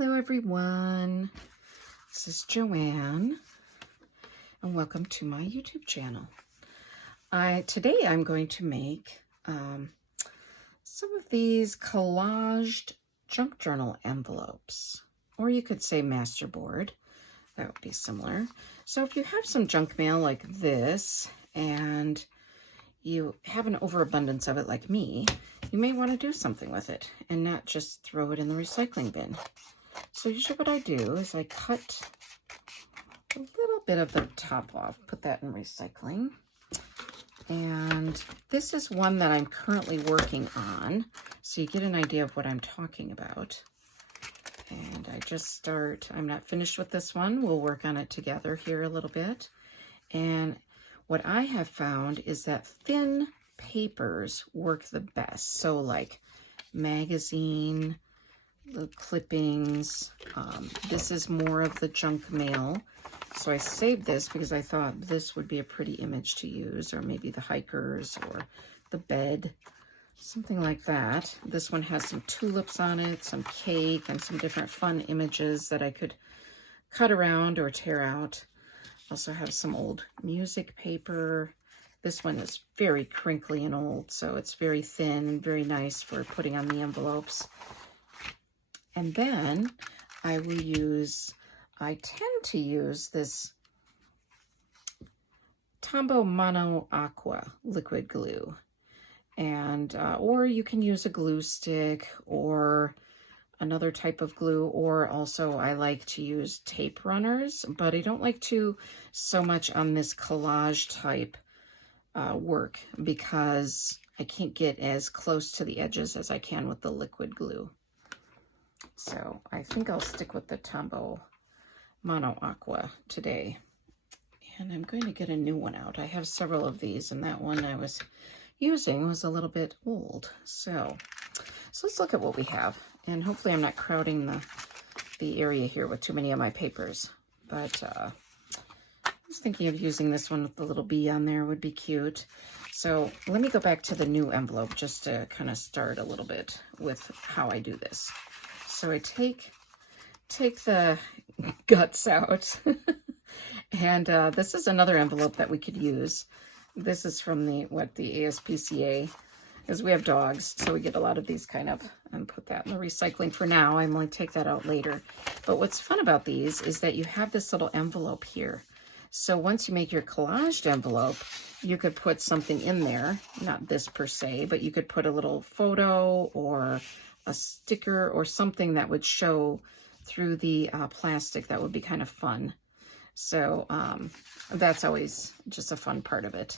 Hello everyone, this is Joanne and welcome to my YouTube channel. Today I'm going to make some of these collaged junk journal envelopes, or you could say masterboard, that would be similar. So if you have some junk mail like this and you have an overabundance of it like me, you may want to do something with it and not just throw it in the recycling bin. So usually what I do is I cut a little bit of the top off, put that in recycling. And this is one that I'm currently working on, so you get an idea of what I'm talking about. And I just start, I'm not finished with this one. We'll work on it together here a little bit. And what I have found is that thin papers work the best. So like magazine, the clippings. This is more of the junk mail. So I saved this because I thought this would be a pretty image to use, or maybe the hikers or the bed, something like that. This one has some tulips on it, some cake, and some different fun images that I could cut around or tear out. Also have some old music paper. This one is very crinkly and old, so it's very thin and very nice for putting on the envelopes. And then I tend to use this Tombow Mono Aqua liquid glue. And, or you can use a glue stick or another type of glue, or also I like to use tape runners, but I don't like to so much on this collage type work because I can't get as close to the edges as I can with the liquid glue. So I think I'll stick with the Tombow Mono Aqua today. And I'm going to get a new one out. I have several of these, and that one I was using was a little bit old. So let's look at what we have. And hopefully I'm not crowding the area here with too many of my papers. But I was thinking of using this one with the little bee on there, would be cute. So let me go back to the new envelope just to kind of start a little bit with how I do this. So I take the guts out, and this is another envelope that we could use. This is from the ASPCA, because we have dogs, so we get a lot of these kind of, and put that in the recycling for now. I'm going to take that out later. But what's fun about these is that you have this little envelope here. So once you make your collaged envelope, you could put something in there, not this per se, but you could put a little photo or a sticker or something that would show through the plastic. That would be kind of fun. So that's always just a fun part of it.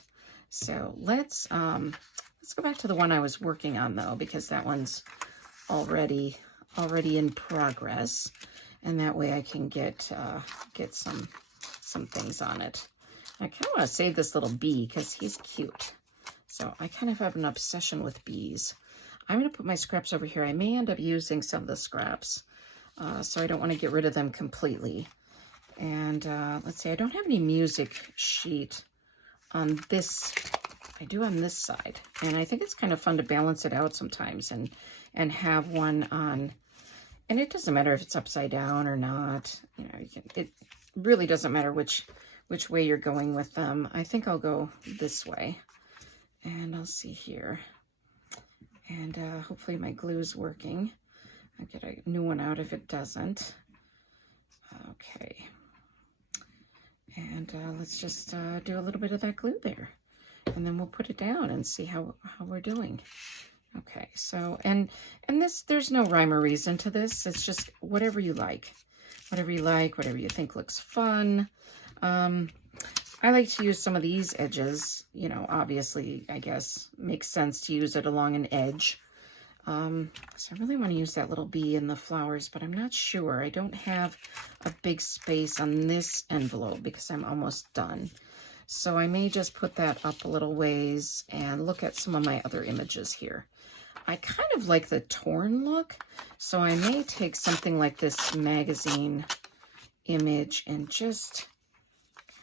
So let's go back to the one I was working on though, because that one's already in progress, and that way I can get some things on it. I kind of want to save this little bee because he's cute. So I kind of have an obsession with bees. I'm going to put my scraps over here. I may end up using some of the scraps, so I don't want to get rid of them completely. And let's see, I don't have any music sheet on this. I do on this side. And I think it's kind of fun to balance it out sometimes and have one on. And it doesn't matter if it's upside down or not. You know, it really doesn't matter which way you're going with them. I think I'll go this way. And I'll see here. And hopefully my glue is working. I'll get a new one out if it doesn't. Okay. And let's just do a little bit of that glue there. And then we'll put it down and see how we're doing. Okay, so, and this, there's no rhyme or reason to this. It's just whatever you like. Whatever you like, whatever you think looks fun. I like to use some of these edges, you know, obviously, I guess, makes sense to use it along an edge. So I really want to use that little bee in the flowers, but I'm not sure. I don't have a big space on this envelope because I'm almost done. So I may just put that up a little ways and look at some of my other images here. I kind of like the torn look, so I may take something like this magazine image and just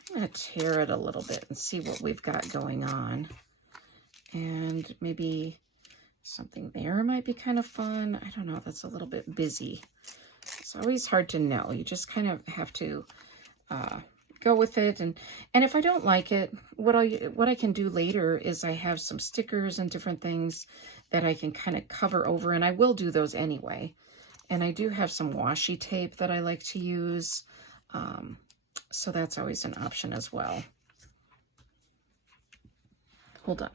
I'm going to tear it a little bit and see what we've got going on. And maybe something there might be kind of fun. I don't know, that's a little bit busy. It's always hard to know. You just kind of have to go with it. And if I don't like it, what I can do later is I have some stickers and different things that I can kind of cover over, and I will do those anyway. And I do have some washi tape that I like to use. So that's always an option as well. Hold on.